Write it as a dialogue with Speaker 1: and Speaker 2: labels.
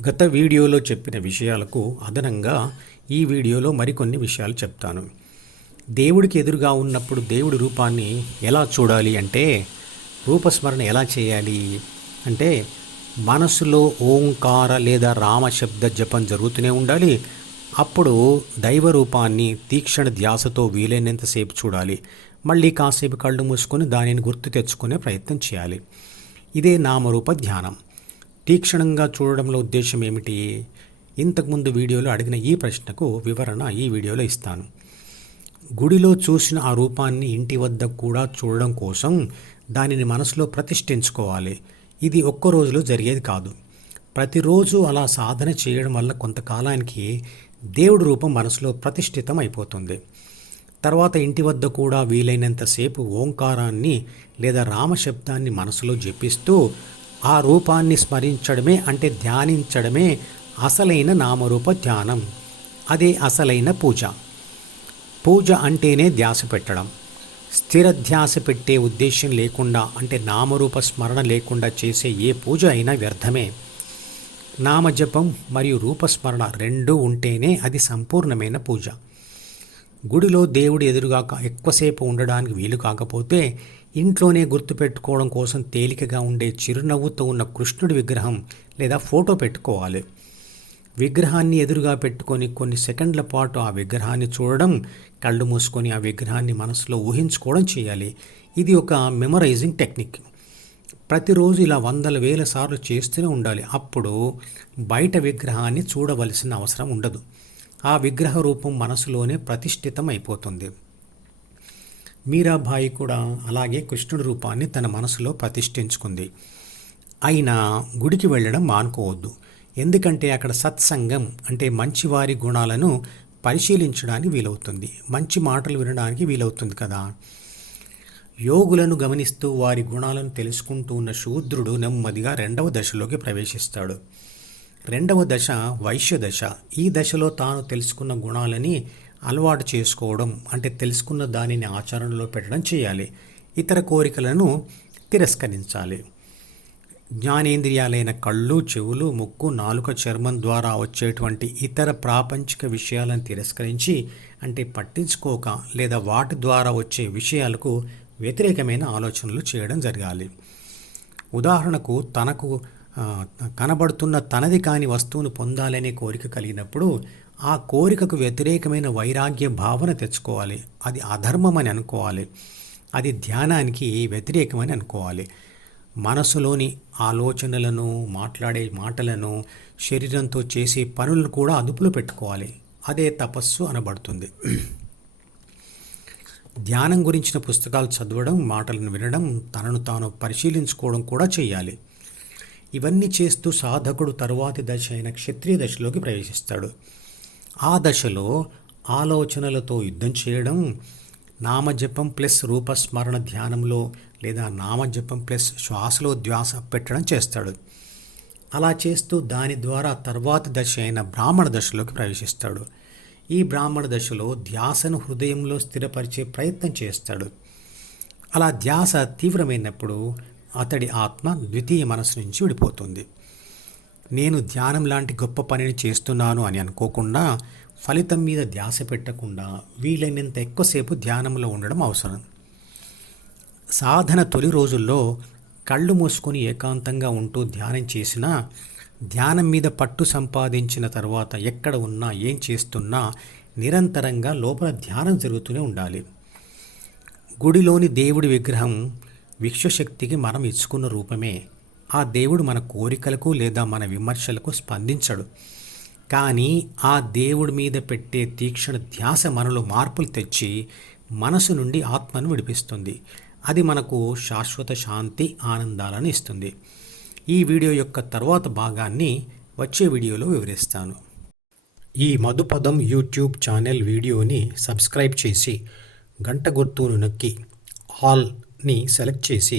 Speaker 1: గత వీడియోలో చెప్పిన విషయాలకు అదనంగా ఈ వీడియోలో మరికొన్ని విషయాలు చెప్తాను. దేవుడికి ఎదురుగా ఉన్నప్పుడు దేవుడి రూపాన్ని ఎలా చూడాలి అంటే రూపస్మరణ ఎలా చేయాలి అంటే మనసులో ఓంకార లేదా రామశబ్ద జపం జరుగుతూనే ఉండాలి. అప్పుడు దైవ రూపాన్ని తీక్షణ ధ్యాసతో వీలైనంతసేపు చూడాలి. మళ్ళీ కాసేపు కళ్ళు మూసుకొని దానిని గుర్తు తెచ్చుకునే ప్రయత్నం చేయాలి. ఇదే నామరూప ధ్యానం. తీక్షణంగా చూడడంలో ఉద్దేశం ఏమిటి? ఇంతకుముందు వీడియోలో అడిగిన ఈ ప్రశ్నకు వివరణ ఈ వీడియోలో ఇస్తాను. గుడిలో చూసిన ఆ రూపాన్ని ఇంటి వద్ద కూడా చూడడం కోసం దానిని మనసులో ప్రతిష్ఠించుకోవాలి. ఇది ఒక్క రోజులో జరిగేది కాదు. ప్రతిరోజు అలా సాధన చేయడం వల్ల కొంతకాలానికి దేవుడి రూపం మనసులో ప్రతిష్ఠితం అయిపోతుంది తర్వాత ఇంటి వద్ద కూడా వీలైనంతసేపు ఓంకారాన్ని లేదా రామశబ్దాన్ని మనసులో జపిస్తూ ఆ రూపాన్ని స్మరించడమే అంటే ధ్యానించడమే అసలైన నామరూప ధ్యానం. అదే అసలైన పూజ. పూజ అంటేనే ధ్యాస పెట్టడం. స్థిర ధ్యాస పెట్టే ఉద్దేశం లేకుండా అంటే నామరూప స్మరణ లేకుండా చేసే ఏ పూజ అయినా వ్యర్థమే. నామజపం మరియు రూపస్మరణ రెండూ ఉంటేనే అది సంపూర్ణమైన పూజ. గుడిలో దేవుడు ఎదురుగా ఎక్కువసేపు ఉండడానికి వీలు కాకపోతే ఇంట్లోనే గుర్తుపెట్టుకోవడం కోసం తేలికగా ఉండే చిరునవ్వుతో ఉన్న కృష్ణుడి విగ్రహం లేదా ఫోటో పెట్టుకోవాలి. విగ్రహాన్ని ఎదురుగా పెట్టుకొని కొన్ని సెకండ్ల పాటు ఆ విగ్రహాన్ని చూడడం కళ్ళు మూసుకొని ఆ విగ్రహాన్ని మనసులో ఊహించుకోవడం చేయాలి. ఇది ఒక మెమరైజింగ్ టెక్నిక్ ప్రతిరోజు ఇలా వందల వేల సార్లు చేస్తూనే ఉండాలి. అప్పుడు బయట విగ్రహాన్ని చూడవలసిన అవసరం ఉండదు. ఆ విగ్రహ రూపం మనసులోనే ప్రతిష్ఠితం అయిపోతుంది మీరాబాయి కూడా అలాగే కృష్ణుడి రూపాన్ని తన మనసులో ప్రతిష్ఠించుకుంది. అయినా గుడికి వెళ్ళడం మానుకోవద్దు. ఎందుకంటే అక్కడ సత్సంగం అంటే మంచివారి గుణాలను పరిశీలించడానికి వీలవుతుంది. మంచి మాటలు వినడానికి వీలవుతుంది కదా. యోగులను గమనిస్తూ వారి గుణాలను తెలుసుకుంటూ ఉన్న శూద్రుడు నెమ్మదిగా రెండవ దశలోకి ప్రవేశిస్తాడు. రెండవ దశ వైశ్య దశ. ఈ దశలో తాను తెలుసుకున్న గుణాలని అలవాటు చేసుకోవడం అంటే తెలుసుకున్న దానిని ఆచరణలో పెట్టడం చేయాలి. ఇతర కోరికలను తిరస్కరించాలి. జ్ఞానేంద్రియాలైన కళ్ళు చెవులు ముక్కు నాలుక చర్మం ద్వారా వచ్చేటువంటి ఇతర ప్రాపంచిక విషయాలను తిరస్కరించి అంటే పట్టించుకోక లేదా వాటి ద్వారా వచ్చే విషయాలకు వ్యతిరేకమైన ఆలోచనలు చేయడం జరగాలి. ఉదాహరణకు తనకు కనబడుతున్న తనది కాని వస్తువును పొందాలనే కోరిక కలిగినప్పుడు ఆ కోరికకు వ్యతిరేకమైన వైరాగ్య భావన తెచ్చుకోవాలి. అది అధర్మమని అనుకోవాలి. అది ధ్యానానికి వ్యతిరేకమని అనుకోవాలి. మనసులోని ఆలోచనలను మాట్లాడే మాటలను శరీరంతో చేసే పనులను కూడా అదుపులో పెట్టుకోవాలి. అదే తపస్సు అనబడుతుంది. ధ్యానం గురించిన పుస్తకాలు చదవడం మాటలను వినడం తనను తాను పరిశీలించుకోవడం కూడా చేయాలి ఇవన్నీ చేస్తూ సాధకుడు తరువాతి దశ అయిన క్షత్రియ దశలోకి ప్రవేశిస్తాడు. ఆ దశలో ఆలోచనలతో యుద్ధం చేయడం నామజపం ప్లస్ రూపస్మరణ ధ్యానంలో లేదా నామజపం ప్లస్ శ్వాసలో ధ్యాస పెట్టడం చేస్తాడు. అలా చేస్తూ దాని ద్వారా తర్వాతి దశ అయిన బ్రాహ్మణ దశలోకి ప్రవేశిస్తాడు. ఈ బ్రాహ్మణ దశలో ధ్యాసను హృదయంలో స్థిరపరిచే ప్రయత్నం చేస్తాడు. అలా ధ్యాస తీవ్రమైనప్పుడు అతడి ఆత్మ ద్వితీయ మనసు నుంచి విడిపోతుంది. నేను ధ్యానం లాంటి గొప్ప పనిని చేస్తున్నాను అని అనుకోకుండా ఫలితం మీద ధ్యాస పెట్టకుండా వీలైనంత ఎక్కువసేపు ధ్యానంలో ఉండడం అవసరం. సాధన తొలి రోజుల్లో కళ్ళు మూసుకొని ఏకాంతంగా ఉంటూ ధ్యానం చేసినా ధ్యానం మీద పట్టు సంపాదించిన తర్వాత ఎక్కడ ఉన్నా ఏం చేస్తున్నా నిరంతరంగా లోపల ధ్యానం జరుగుతూనే ఉండాలి. గుడిలోని దేవుడి విగ్రహం విశ్వశక్తికి మనం ఇచ్చుకున్న రూపమే. ఆ దేవుడు మన కోరికలకు లేదా మన విమర్శలకు స్పందించడు. కానీ ఆ దేవుడి మీద పెట్టే తీక్షణ ధ్యాస మనలో మార్పులు తెచ్చి మనసు నుండి ఆత్మను విడిపిస్తుంది. అది మనకు శాశ్వత శాంతి ఆనందాలను ఇస్తుంది. ఈ వీడియో యొక్క తర్వాత భాగాన్ని వచ్చే వీడియోలో వివరిస్తాను. ఈ మధుపదం యూట్యూబ్ ఛానల్ వీడియోని సబ్స్క్రైబ్ చేసి గంట గుర్తును నొక్కి ఆల్ని సెలెక్ట్ చేసి